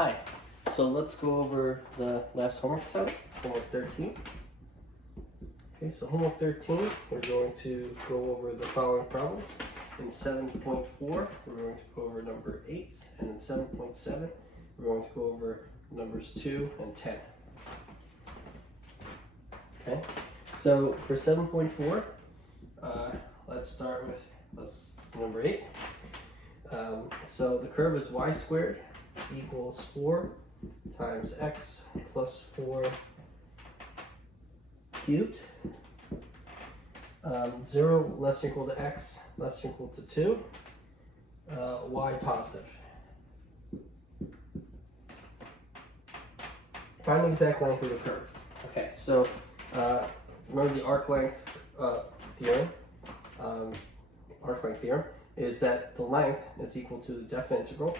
Hi, so let's go over the last homework assignment, homework 13. Okay, so homework 13, we're going to go over the following problems. In 7.4, we're going to go over number 8, and in 7.7, we're going to go over numbers 2 and 10. Okay, so for 7.4, let's start with number 8. So the curve is y squared equals 4 times x plus 4 cubed. 0 less than or equal to x less than or equal to 2. Y positive. Find the exact length of the curve. Okay, so remember the arc length theorem. Arc length theorem is that the length is equal to the definite integral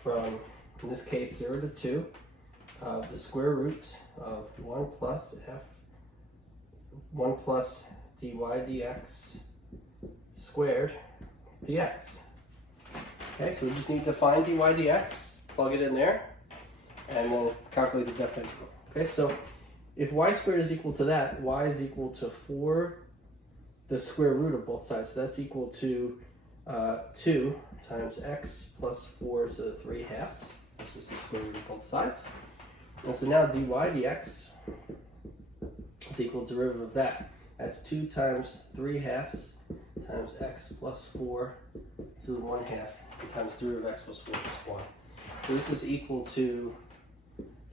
from, in this case, 0 to 2 of the square root of 1 plus dy dx squared dx. Okay, so we just need to find dy dx, plug it in there, and then calculate the definite integral. Okay, so if y squared is equal to that, y is equal to 4 the square root of both sides. So that's equal to 2 times x plus 4 to the 3 halves. This is the square root of both sides. And so now dy dx is equal to derivative of that. That's 2 times 3 halves times x plus 4 to the 1 half times derivative of x plus 4 plus 1. So this is equal to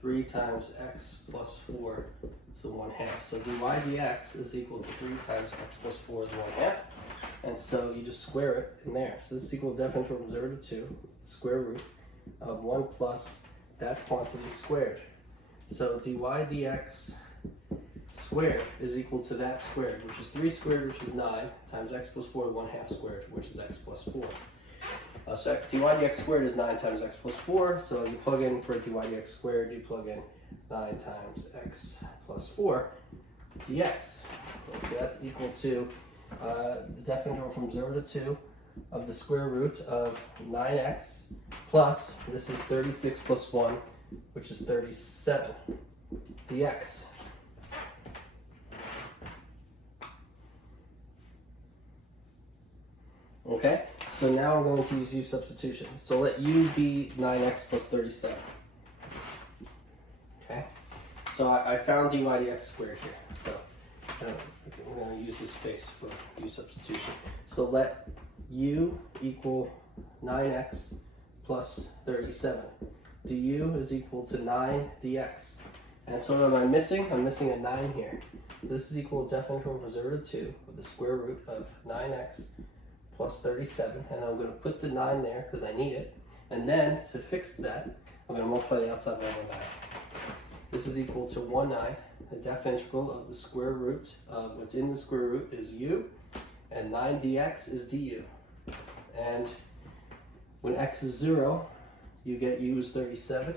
3 times x plus 4 to the 1 half. So dy dx is equal to 3 times x plus 4 to the 1 half. And so you just square it in there. So this is equal to definite integral from 0 to 2, square root of 1 plus that quantity squared. So dy dx squared is equal to that squared, which is 3 squared, which is 9, times x plus 4 to 1 half squared, which is x plus 4. So dy dx squared is 9 times x plus 4, so you plug in for dy dx squared, you plug in 9 times x plus 4 dx. So that's equal to the definite integral from 0 to 2 of the square root of 9x plus, this is 36 plus 1, which is 37 dx. Okay, so now I'm going to use u substitution. So let u be 9x plus 37. Okay, so I found dy dx squared here. So we're going to use this space for u substitution. So let u equal 9x plus 37. Du is equal to 9 dx. And so what am I missing? I'm missing a 9 here. So this is equal to definite integral from 0 to 2 with the square root of 9x plus 37. And I'm going to put the 9 there because I need it. And then to fix that, I'm going to multiply the outside by 1/9. This is equal to 1/9. The definite integral of the square root of what's in the square root is u, and 9 dx is du. And when x is 0, you get u is 37,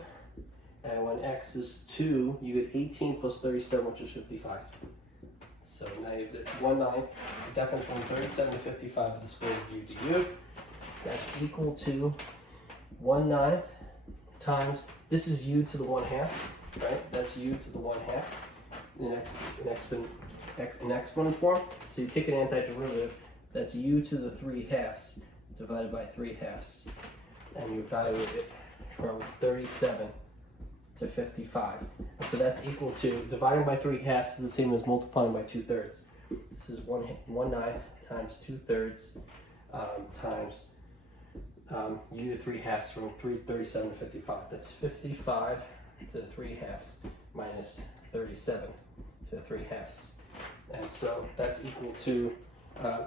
and when x is 2, you get 18 plus 37, which is 55. So now you have the 1/9, the definite from 37 to 55 of the square root of u du. That's equal to 1/9 times, this is u to the 1 half, right? That's u to the 1 half. In exponent form. So you take an antiderivative, that's u to the 3 halves divided by 3 halves, and you evaluate it from 37 to 55. And so that's equal to, dividing by 3 halves is the same as multiplying by 2/3. This is 1/9 times 2/3 times u to 3 halves from 37 to 55. That's 55 to 3 halves minus 37 to 3 halves. And so that's equal to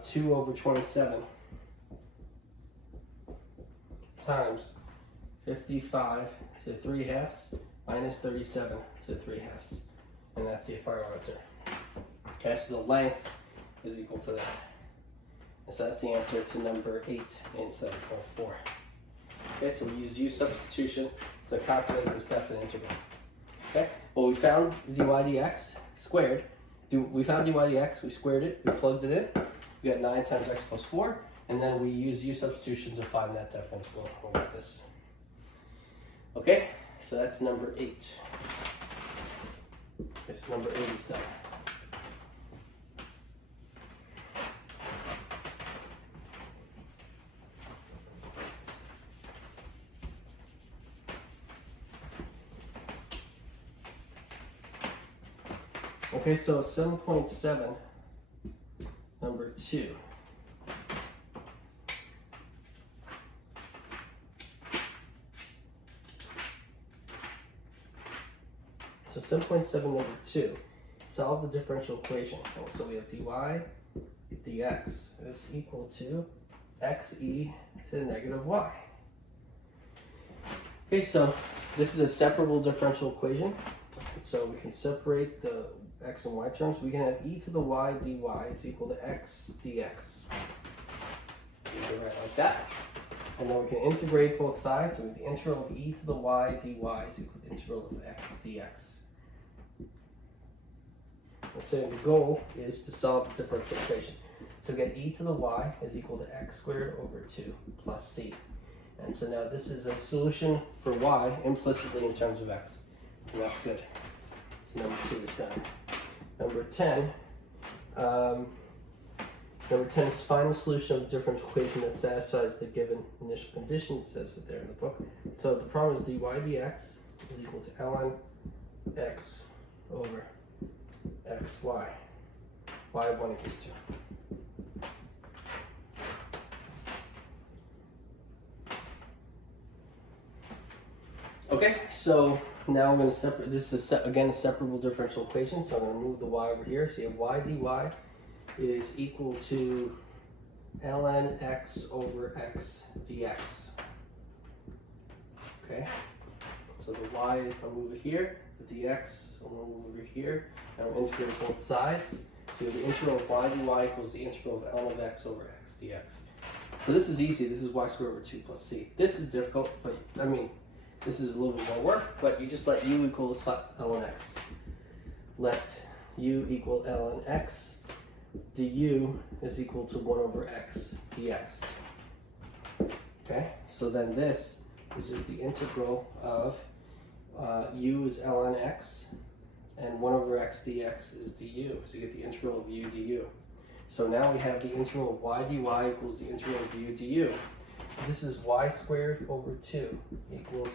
2 over 27 times 55 to 3 halves minus 37 to 3 halves. And that's the final answer. Okay, so the length is equal to that. And so that's the answer to number 8 in 7.4. Okay, so we use u substitution to calculate this definite integral. Okay, well, we found dy dx squared. We found dy dx, we squared it, we plugged it in. We got 9 times x plus 4, and then we use u substitution to find that definite integral. We'll get this. Okay, so that's number 8. This number 8 is done. Okay, so 7.7, number 2. So 7.7, number 2. Solve the differential equation. So we have dy dx is equal to xe to the negative y. Okay, so this is a separable differential equation. So we can separate the x and y terms. We can have e to the y dy is equal to x dx. You can write like that. And then we can integrate both sides. So the integral of e to the y dy is equal to the integral of x dx. And so the goal is to solve the differential equation. So get e to the y is equal to x squared over 2 plus c. And so now this is a solution for y implicitly in terms of x. And that's good. So number 2 is done. Number 10. Number 10 is find the solution of the differential equation that satisfies the given initial condition. It says it there in the book. So the problem is dy dx is equal to ln x over xy. Y of 1 equals 2. Okay, so now I'm going to separate. This is again a separable differential equation. So I'm going to move the y over here. So you have y dy is equal to ln x over x dx. Okay, so the y, I'll move it here. The dx, I'll move over here. And I'll integrate both sides. So the integral of y dy equals the integral of ln of x over x dx. So this is easy. This is y squared over 2 plus c. This is difficult, but I mean, this is a little bit more work, but you just let u equal ln x. Let u equal ln x. Du is equal to 1 over x dx. Okay, so then this is just the integral of u is ln x, and 1 over x dx is du. So you get the integral of u du. So now we have the integral of y dy equals the integral of u du. This is y squared over 2 equals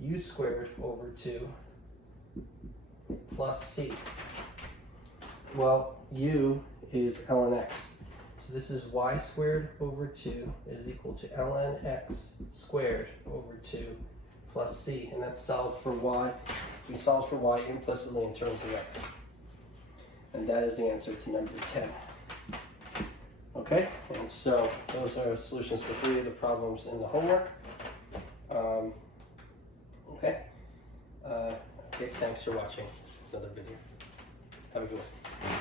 u squared over 2 plus c. Well, u is ln x. So this is y squared over 2 is equal to ln x squared over 2 plus c. And that's solved for y. We solved for y implicitly in terms of x. And that is the answer to number 10. Okay, and so those are solutions to 3 of the problems in the homework. Okay, thanks for watching another video. Have a good one.